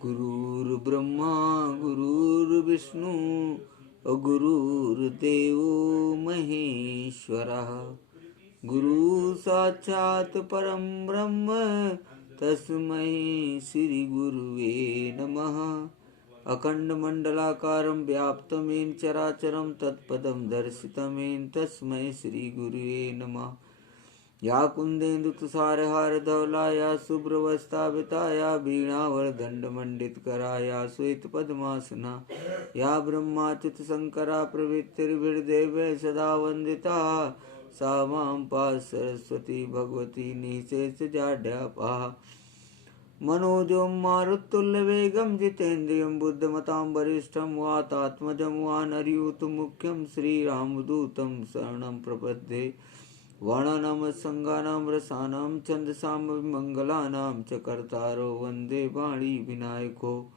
गुरुर्ब्रह्मा गुरुर्विष्णु गुरुर्देवो महेश्वरः। गुरु साक्षात् परं ब्रह्म तस्मै श्री गुरुवे नमः। अखण्डमण्डलाकारं व्याप्तं येन चराचरं तत्पदं दर्शितं येन तस्मै श्री गुरुवे नमः। या कुन्देन्दुतुषारहारधवला या शुभ्रवस्त्रावृता या वीणावरदण्डमण्डितकरा या श्वेतपद्मासना या ब्रह्माच्युतशङ्करा प्रभृतिर्भिर्देवैः सदा वन्दिता सा मां पाहि सरस्वती भगवती निःशेषजाड्यापहा। मनोजं मारुततुल्यवेगं जितेन्द्रियं बुद्धिमतां वरिष्ठं वातात्मजं वानरयूथमुख्यं श्रीरामदूतं शरणं प्रपद्ये। वर्णनम संगानाम रसानाम छंदसाम मंगलानाम च कर्तारो वंदे वाणी विनायको।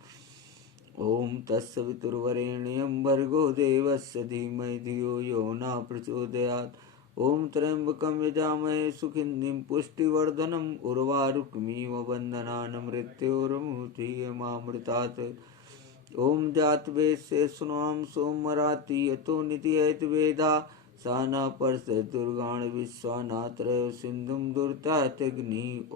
ओम तत्सवितुर्वरेण्यं भर्गो देवस्य धीमहि धियो यो न प्रचोदयात्। ओम त्र्यंबकं यजामहे सुगन्धिं पुष्टिवर्धनम् उर्वारुकमिव बन्धनान् मृत्योर्मुक्षीयमामृतात्। ओम जातवेदस्य शृण्वाम सोमराति यतो निधीयेत वेदा सा न पर्षद दुर्गाण विश्वानात्रयो सिंधुम दुर्तात्यग्नि।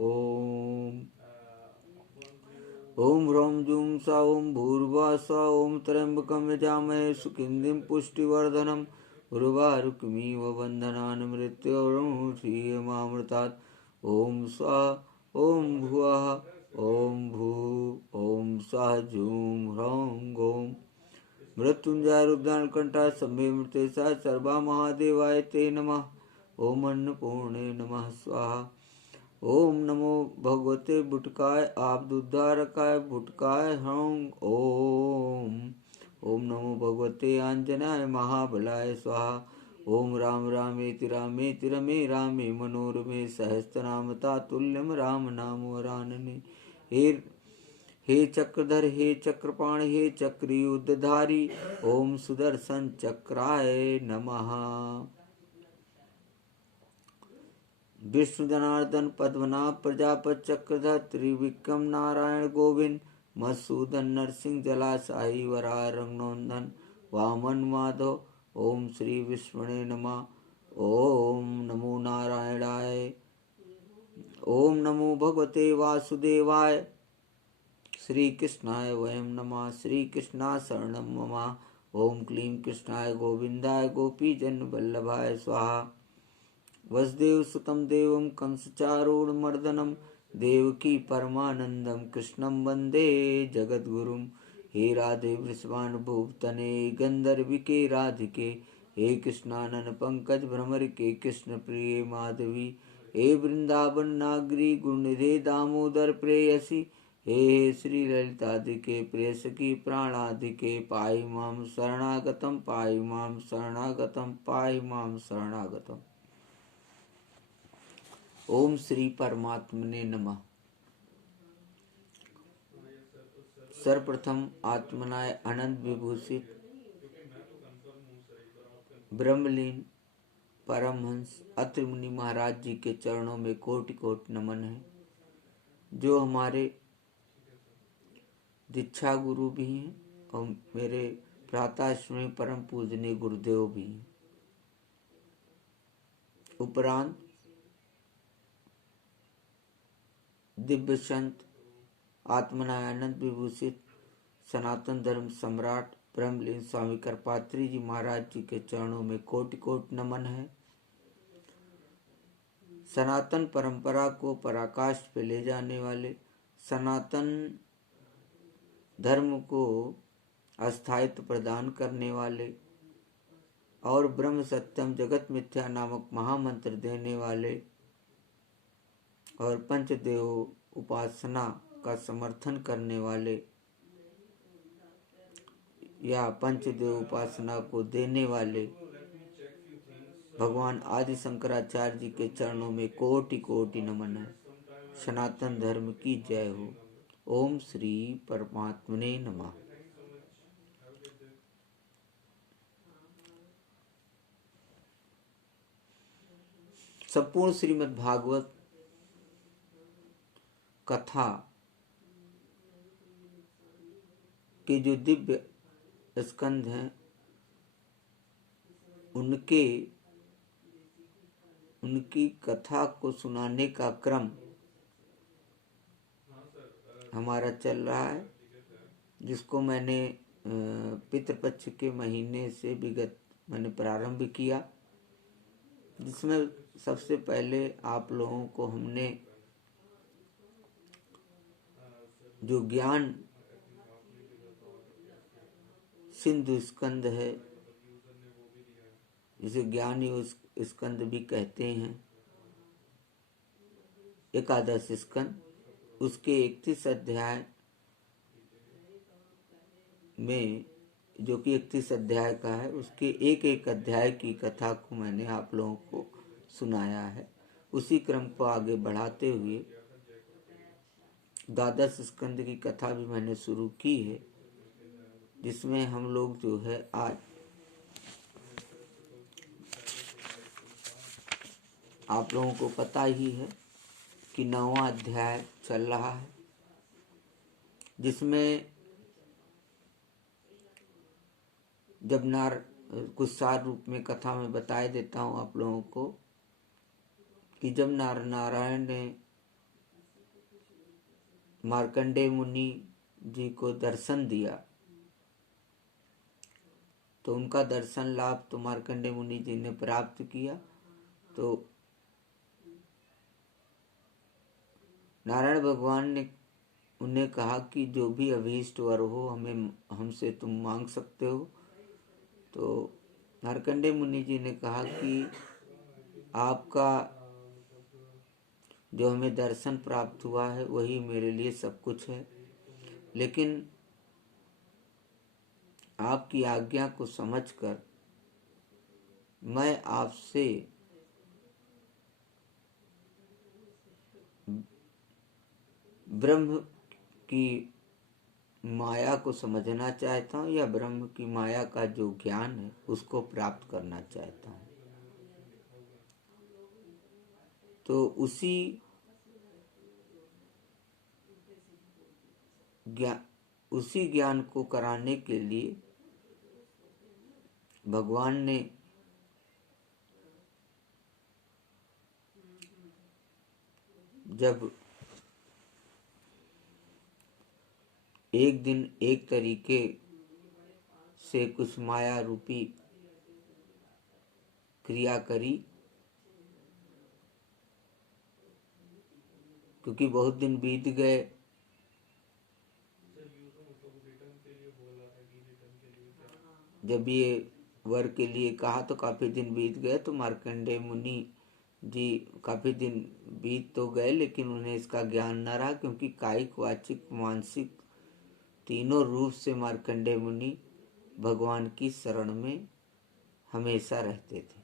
ओम ह्रौं जूं सा ओम भूर्भुवः स्वः। ओम त्र्यंबकं यजामहे सुगन्धिं पुष्टिवर्धनम् उर्वारुकमिव बन्धनान् मृत्योर्मुक्षीयमामृतात्। ओम स्वः ओम भुवः ओम भूः ओम स्वः जूं ह्रौं गों। मृत्युंजय रुद्राणकंठा शम्भे मृतेशा सर्वा महादेवाय ते नमः। ओम अन्नपूर्णे नमः स्वाहा। ओम नमो भगवते बुटकाय आबदुद्धारकाय बुटकाय हौं ओम। ओम नमो भगवते आंजनाय महाबलाय स्वाहा। ओम राम रामेति रामेति रमे रामे मनोरमे सहस्रनाम तातुल्यम राम नाम वरानने। हे चक्रधर हे चक्रपाण हे चक्रयुद्धधारी ओम सुदर्शन चक्राय नमः। विष्णु जनार्दन पद्मनाभ प्रजापति चक्रधर त्रिविक्रम नारायण गोविंद मधुसूदन नरसिंह जलाशाही वराह रघुनंदन वामन माधव। ओम श्री विष्णुवे नमः। ओम नमो नारायणाय। ओम नमो भगवते वासुदेवाय। श्री कृष्णाय वयं नमः। श्री कृष्णा शरणं मम। ओम क्लीं कृष्णाय गोविंदाय गोपीजन वल्लभाय स्वाहा। वसुदेव सुतं देवं कंसचारूढमर्दनं देवकी परमानंदं कृष्णं वंदे जगद्गुरुं। हे राधे वृषभानुभूतने गंधर्विके राधिके हे कृष्णानन पंकज भ्रमरिके कृष्ण प्रिय माधवी। हे वृंदावन नागरी गुणनिधे दामोदर प्रेयसी। हे श्री ललितादिके प्रेयसखी प्राणादिके पाहि मां शरणागतं पाहि मां शरणागतं पाहि मां शरणागतम्। ओम श्री परमात्मने नमः। सर्वप्रथम आत्मनाय अनंत विभूषित ब्रह्मलीन परमहंस अत्रि मुनि महाराज जी के चरणों में कोटि कोटि नमन है, जो हमारे दीक्षा गुरु भी हैं और मेरे प्रातःश्रमी परम पूजनीय गुरुदेव भी हैं। उपरांत दिव्य संत आत्मनायानंद विभूषित सनातन धर्म सम्राट ब्रह्मलीन स्वामी करपात्री जी महाराज जी के चरणों में कोटि कोटि नमन है। सनातन परंपरा को पराकाष्ठ पे ले जाने वाले, सनातन धर्म को अस्थायित्व प्रदान करने वाले और ब्रह्म सत्यम जगत मिथ्या नामक महामंत्र देने वाले और पंचदेव उपासना का समर्थन करने वाले या पंचदेव उपासना को देने वाले भगवान आदि शंकराचार्य जी के चरणों में कोटि कोटि नमन है। सनातन धर्म की जय हो। ओम श्री परमात्मने नमः। संपूर्ण श्रीमद् भागवत कथा के जो दिव्य स्कंद हैं उनकी कथा को सुनाने का क्रम हमारा चल रहा है, जिसको मैंने पितृपक्ष के महीने से मैंने प्रारंभ किया, जिसमें सबसे पहले आप लोगों को हमने जो ज्ञान सिंधु स्कंद है, जिसे ज्ञान योग स्कंद भी कहते हैं, एकादश स्कंद, उसके 31 अध्याय में, जो कि 31 अध्याय का है, उसके एक एक अध्याय की कथा को मैंने आप लोगों को सुनाया है। उसी क्रम को आगे बढ़ाते हुए द्वादश स्कंद की कथा भी मैंने शुरू की है, जिसमें हम लोग जो है आज आप लोगों को पता ही है कि 9वां अध्याय चल रहा है, जिसमें जब कुछ सार रूप में कथा में बताए देता हूँ आप लोगों को कि जब नारायण ने मार्कंडेय मुनि जी को दर्शन दिया, तो उनका दर्शन लाभ तो मार्कंडेय मुनि जी ने प्राप्त किया। तो नारायण भगवान ने उन्हें कहा कि जो भी अभीष्ट वर हो हमसे तुम मांग सकते हो। तो मार्कंडेय मुनि जी ने कहा कि आपका जो हमें दर्शन प्राप्त हुआ है वही मेरे लिए सब कुछ है, लेकिन आपकी आज्ञा को समझकर मैं आपसे ब्रह्म की माया को समझना चाहता हूँ, या ब्रह्म की माया का जो ज्ञान है उसको प्राप्त करना चाहता हूँ। तो उसी ज्ञान को कराने के लिए भगवान ने जब एक दिन एक तरीके से कुछ माया रूपी क्रिया करी, क्योंकि बहुत दिन बीत गए, जब ये वर के लिए कहा तो काफी दिन बीत गए। तो मार्कंडेय मुनि जी काफी दिन बीत तो गए, लेकिन उन्हें इसका ज्ञान न रहा, क्योंकि कायिक वाचिक मानसिक तीनों रूप से मार्कंडेय मुनि भगवान की शरण में हमेशा रहते थे।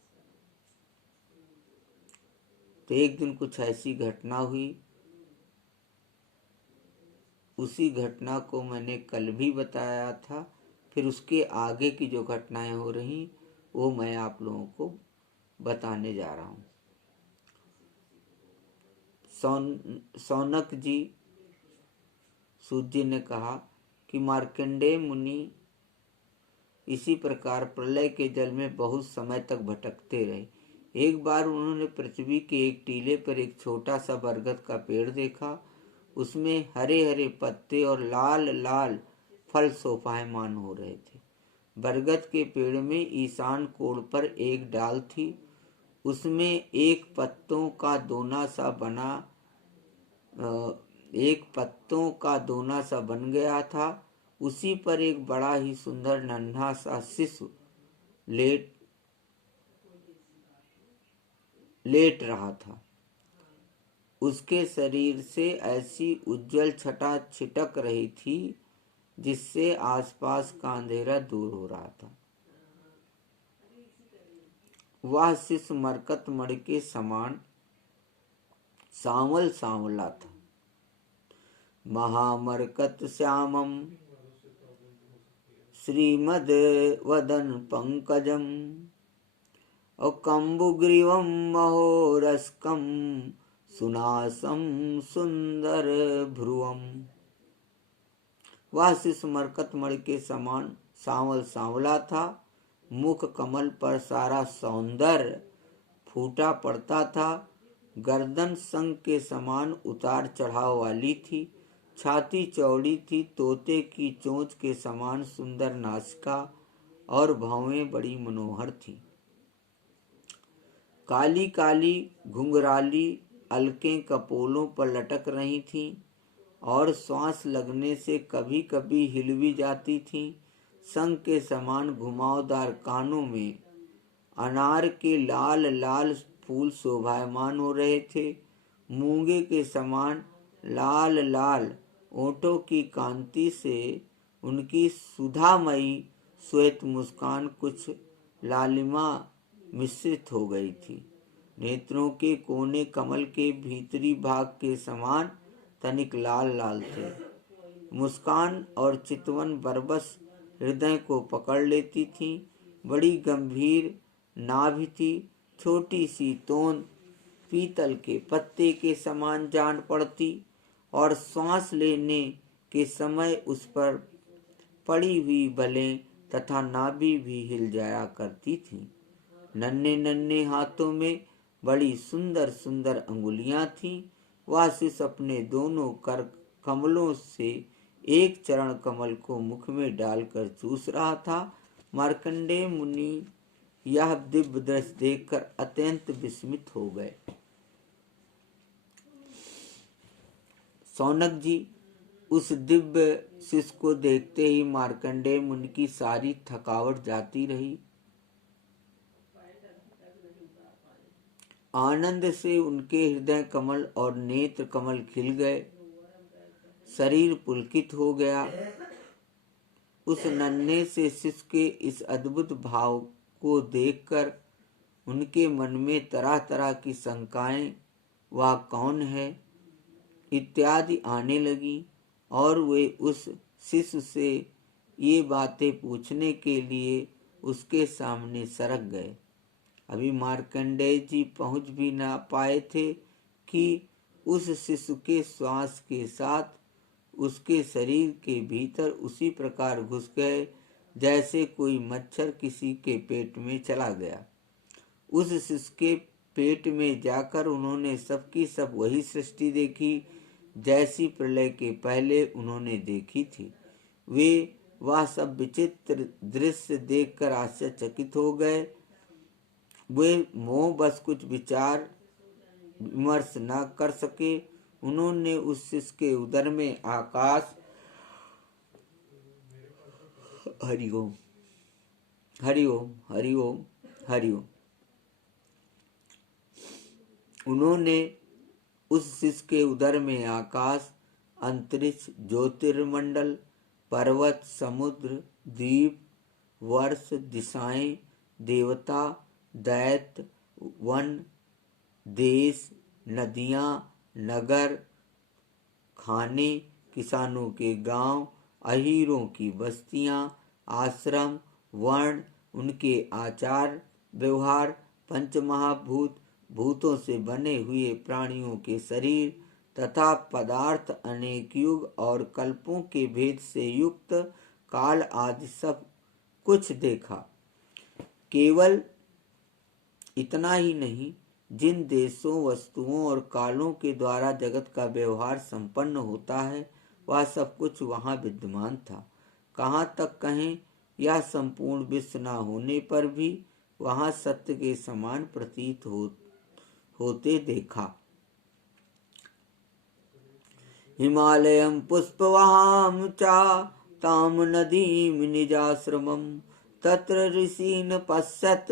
तो एक दिन कुछ ऐसी घटना हुई, उसी घटना को मैंने कल भी बताया था, फिर उसके आगे की जो घटनाएं हो रही वो मैं आप लोगों को बताने जा रहा हूँ। सौनक जी सूत जी ने कहा कि मार्कंडेय मुनि इसी प्रकार प्रलय के जल में बहुत समय तक भटकते रहे। एक बार उन्होंने पृथ्वी के एक टीले पर एक छोटा सा बरगद का पेड़ देखा। उसमें हरे हरे पत्ते और लाल लाल फल शोभायमान हो रहे थे। बरगद के पेड़ में ईशान कोण पर एक डाल थी, उसमें एक पत्तों का दोना सा बन गया था। उसी पर एक बड़ा ही सुंदर नन्हा सा शिशु लेट रहा था। उसके शरीर से ऐसी उज्जवल छटा छिटक रही थी जिससे आसपास का अंधेरा दूर हो रहा था। वह शिशु मरकत मणि के समान सांवल सांवला था। महामरकत श्यामम श्रीमद वदन पंकजम और कंबुग्रीवम महोरस्कम सुनासम सुंदर भ्रुवम। वह शिशु मरकतमणि के समान सांवल सांवला था। मुख कमल पर सारा सौंदर्य फूटा पड़ता था। गर्दन संग के समान उतार चढ़ाव वाली थी। छाती चौड़ी थी। तोते की चोंच के समान सुंदर नासिका और भौवें बड़ी मनोहर थी। काली काली घुंघराली अलकें कपोलों पर लटक रही थीं और श्वास लगने से कभी कभी हिल भी जाती थीं। संग के समान घुमावदार कानों में अनार के लाल लाल फूल शोभायमान हो रहे थे। मूंगे के समान लाल लाल ओंठों की कांति से उनकी सुधामयी श्वेत मुस्कान कुछ लालिमा मिश्रित हो गई थी। नेत्रों के कोने कमल के भीतरी भाग के समान तनिक लाल लाल थे। मुस्कान और चितवन बरबस हृदय को पकड़ लेती थी। बड़ी गंभीर नाभि थी। छोटी सी तोंद पीतल के पत्ते के समान जान पड़ती और सांस लेने के समय उस पर पड़ी हुई बलें तथा नाभि भी हिल जाया करती थी। नन्हे नन्हे हाथों में बड़ी सुंदर सुंदर अंगुलियां थीं। वह शिशु अपने दोनों कर कमलों से एक चरण कमल को मुख में डालकर चूस रहा था। मार्कंडेय मुनि यह दिव्य दृश्य देखकर अत्यंत विस्मित हो गए। शौनक जी, उस दिव्य शिशु को देखते ही मार्कंडेय मुनि की सारी थकावट जाती रही। आनंद से उनके हृदय कमल और नेत्र कमल खिल गए। शरीर पुलकित हो गया। उस नन्हे से शिशु के इस अद्भुत भाव को देखकर उनके मन में तरह तरह की शंकाएं, वह कौन है इत्यादि आने लगी और वे उस शिशु से ये बातें पूछने के लिए उसके सामने सरक गए। अभी मार्कंडेय जी पहुंच भी ना पाए थे कि उस शिशु के श्वास के साथ उसके शरीर के भीतर उसी प्रकार घुस गए जैसे कोई मच्छर किसी के पेट में चला गया। उस शिशु के पेट में जाकर उन्होंने सबकी सब वही सृष्टि देखी जैसी प्रलय के पहले उन्होंने देखी थी। वे वह सब विचित्र दृश्य देखकर आश्चर्यचकित हो गए। वे मोह बस कुछ विचार विमर्श न कर सके। उन्होंने उस शिशु के उदर में आकाश हरिओम हरिओम हरिओम हरिओम उन्होंने उस शिशु के उदर में आकाश, अंतरिक्ष, ज्योतिर्मंडल, पर्वत, समुद्र, द्वीप, वर्ष, दिशाएं, देवता, दैत्य, वन, देश, नदियां, नगर, खाने, किसानों के गांव, अहीरों की बस्तियां, आश्रम, वर्ण, उनके आचार व्यवहार, पंचमहाभूत, भूतों से बने हुए प्राणियों के शरीर तथा पदार्थ अनेक युग और कल्पों के भेद से युक्त काल आदि सब कुछ देखा। केवल इतना ही नहीं, जिन देशों, वस्तुओं और कालों के द्वारा जगत का व्यवहार संपन्न होता है वह सब कुछ वहां विद्यमान था। कहाँ तक कहें, यह संपूर्ण विश्व न होने पर भी वहां सत्य के समान प्रतीत होते देखा। हिमालयं पुष्पवाहां च ताम नदीं निजाश्रमं तत्र ऋषीन् पश्यत।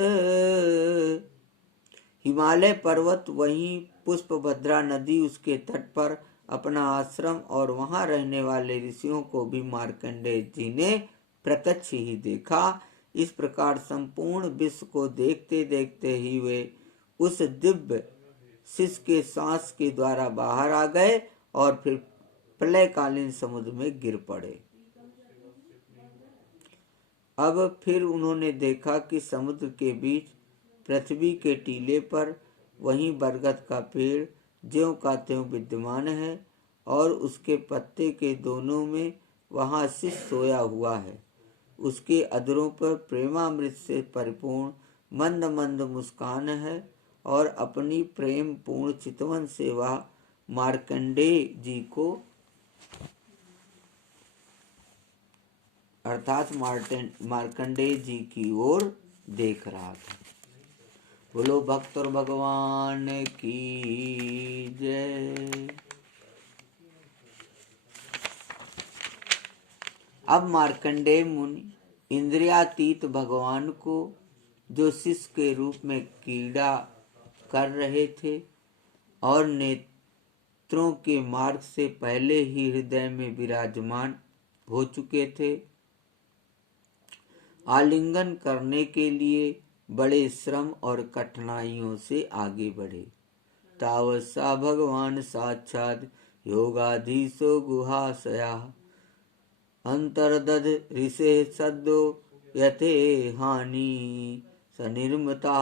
हिमालय पर्वत, वहीं पुष्पभद्रा नदी, उसके तट पर अपना आश्रम और वहां रहने वाले ऋषियों को भी मार्कंडेय जी ने प्रत्यक्ष ही देखा। इस प्रकार संपूर्ण विश्व को देखते देखते ही वे उस दिव्य शिशु के सांस के द्वारा बाहर आ गए और फिर प्रलयकालीन समुद्र में गिर पड़े। अब फिर उन्होंने देखा कि समुद्र के बीच पृथ्वी के टीले पर वहीं बरगद का पेड़ ज्यों का त्यों विद्यमान है और उसके पत्ते के दोनों में वहाँ शिष्य सोया हुआ है। उसके अधरों पर प्रेमामृत से परिपूर्ण मंद मंद मुस्कान है और अपनी प्रेम पूर्ण चितवन से वह मार्कंडेय जी को अर्थात मार्कंडेय जी की ओर देख रहा था। बोलो भक्त और भगवान की जय। अब मार्कंडेय मुनि इंद्रियातीत भगवान को, जो शिष्य के रूप में क्रीड़ा कर रहे थे और नेत्रों के मार्ग से पहले ही हृदय में विराजमान हो चुके थे, आलिंगन करने के लिए बड़े श्रम और कठिनाइयों से आगे बढ़े। तावसा भगवान साक्षात योगाधीशो गुहाशया अंतर्दध ऋषे सद्यो यथे हानि सनिर्मता।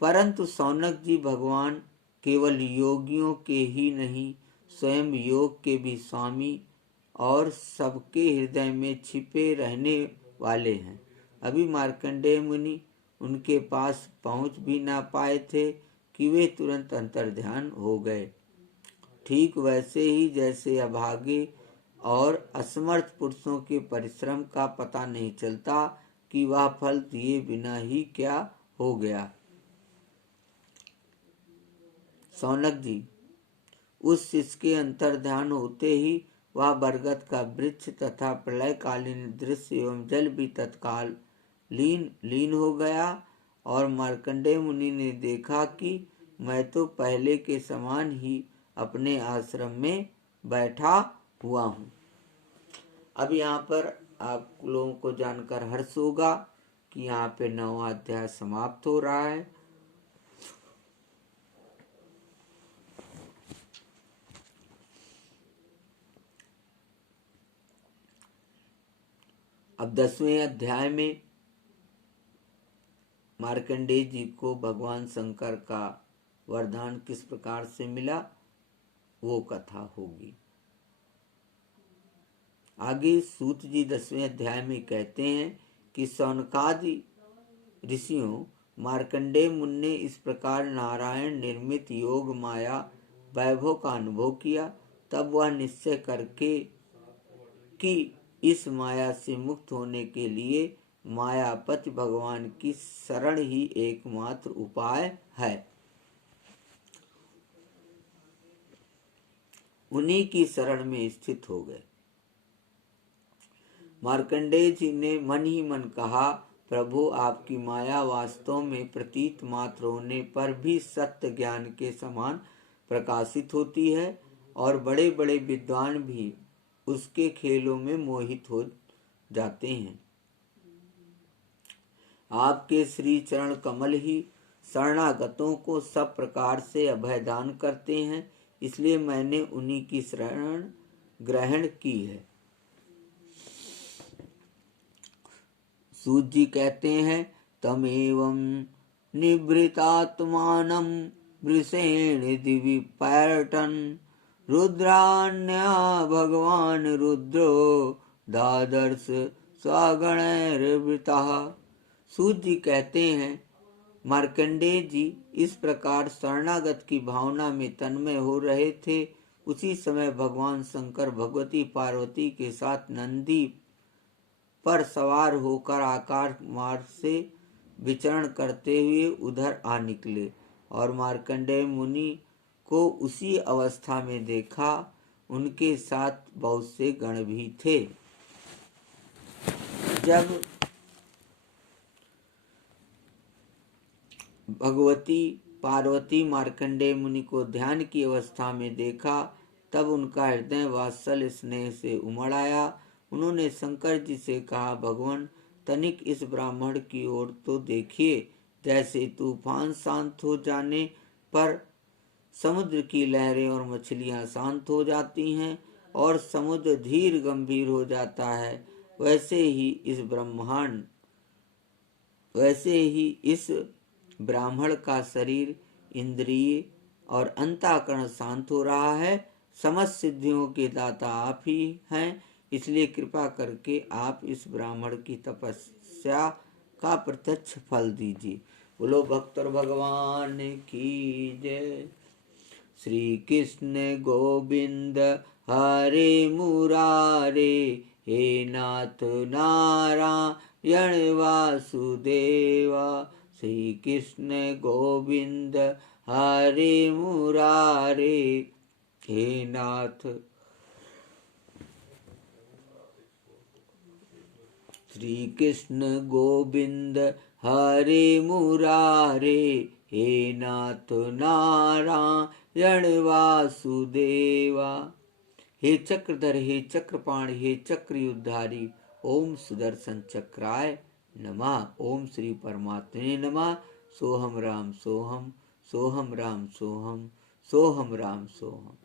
परंतु सौनक जी भगवान केवल योगियों के ही नहीं, स्वयं योग के भी स्वामी और सबके हृदय में छिपे रहने वाले हैं। अभी मार्कंडेय मुनि उनके पास पहुंच भी ना पाए थे कि वे तुरंत अंतर्ध्यान हो गए। ठीक वैसे ही जैसे अभागे और असमर्थ पुरुषों के परिश्रम का पता नहीं चलता कि वह फल दिए बिना ही क्या हो गया। सौनक जी, उस शिष्य के अंतर्ध्यान होते ही वह बरगद का वृक्ष तथा प्रलयकालीन दृश्य एवं जल भी तत्काल लीन हो गया और मार्कंडेय मुनि ने देखा कि मैं तो पहले के समान ही अपने आश्रम में बैठा हुआ हूँ। अब यहाँ पर आप लोगों को जानकर हर्ष होगा कि यहाँ पे 9वां अध्याय समाप्त हो रहा है। अब 10वें अध्याय में मार्कंडेय जी को भगवान शंकर का वरदान किस प्रकार से मिला, वो कथा होगी। आगे सूत जी 10वें अध्याय में कहते हैं कि सौनकादि ऋषियों मार्कंडेय मुनि ने इस प्रकार नारायण निर्मित योग माया वैभव का अनुभव किया। तब वह निश्चय करके कि इस माया से मुक्त होने के लिए मायापति भगवान की शरण ही एकमात्र उपाय है। उन्हीं की शरण में स्थित हो गए। मार्कंडेय जी ने मन ही मन कहा, प्रभु आपकी माया वास्तव में प्रतीत मात्र होने पर भी सत्य ज्ञान के समान प्रकाशित होती है और बड़े बड़े विद्वान भी उसके खेलों में मोहित हो जाते हैं। आपके श्री चरण कमल ही शरणागतों को सब प्रकार से अभयदान करते हैं, इसलिए मैंने उन्हीं की शरण ग्रहण की है। सूत जी कहते हैं, तमेवं निभृतात्मानं वृषेण दिवि पैरटन रुद्रान्या भगवान रुद्रो दादर्श स्वागणैर्वृतः। सूत जी कहते हैं, मार्कंडेय जी इस प्रकार शरणागत की भावना में तन्मय हो रहे थे। उसी समय भगवान शंकर भगवती पार्वती के साथ नंदी पर सवार होकर आकाश मार्ग से विचरण करते हुए उधर आ निकले और मार्कंडेय मुनि को उसी अवस्था में देखा। उनके साथ बहुत से गण भी थे। जब भगवती पार्वती मार्कंडेय मुनि को ध्यान की अवस्था में देखा, तब उनका हृदय वात्सल्य स्नेह से उमड़ आया। उन्होंने शंकर जी से कहा, भगवान तनिक इस ब्राह्मण की ओर तो देखिए। जैसे तूफान शांत हो जाने पर समुद्र की लहरें और मछलियां शांत हो जाती हैं और समुद्र धीर गंभीर हो जाता है, वैसे ही इस ब्राह्मण का शरीर, इंद्रिय और अंतःकरण शांत हो रहा है। समस्त सिद्धियों के दाता आप ही हैं, इसलिए कृपा करके आप इस ब्राह्मण की तपस्या का प्रत्यक्ष फल दीजिए। बोलो भक्त और भगवान की जय। श्री कृष्ण गोविंद हरे मुरारे, हे नाथ नारायण वासुदेवा। श्री कृष्ण गोविंद हरे मुरारे, हे नाथ। श्री कृष्ण गोविंद हरे मुरारे, हे नाथ नारायण वासुदेवा। हे चक्रधर, हे चक्रपाण, हे चक्रयुद्धारी, ओम सुदर्शन चक्राय नमः। ओम श्री परमात्मने नमः। सोहम राम सोहम, सोहम राम सोहम, सोहम राम सोहम।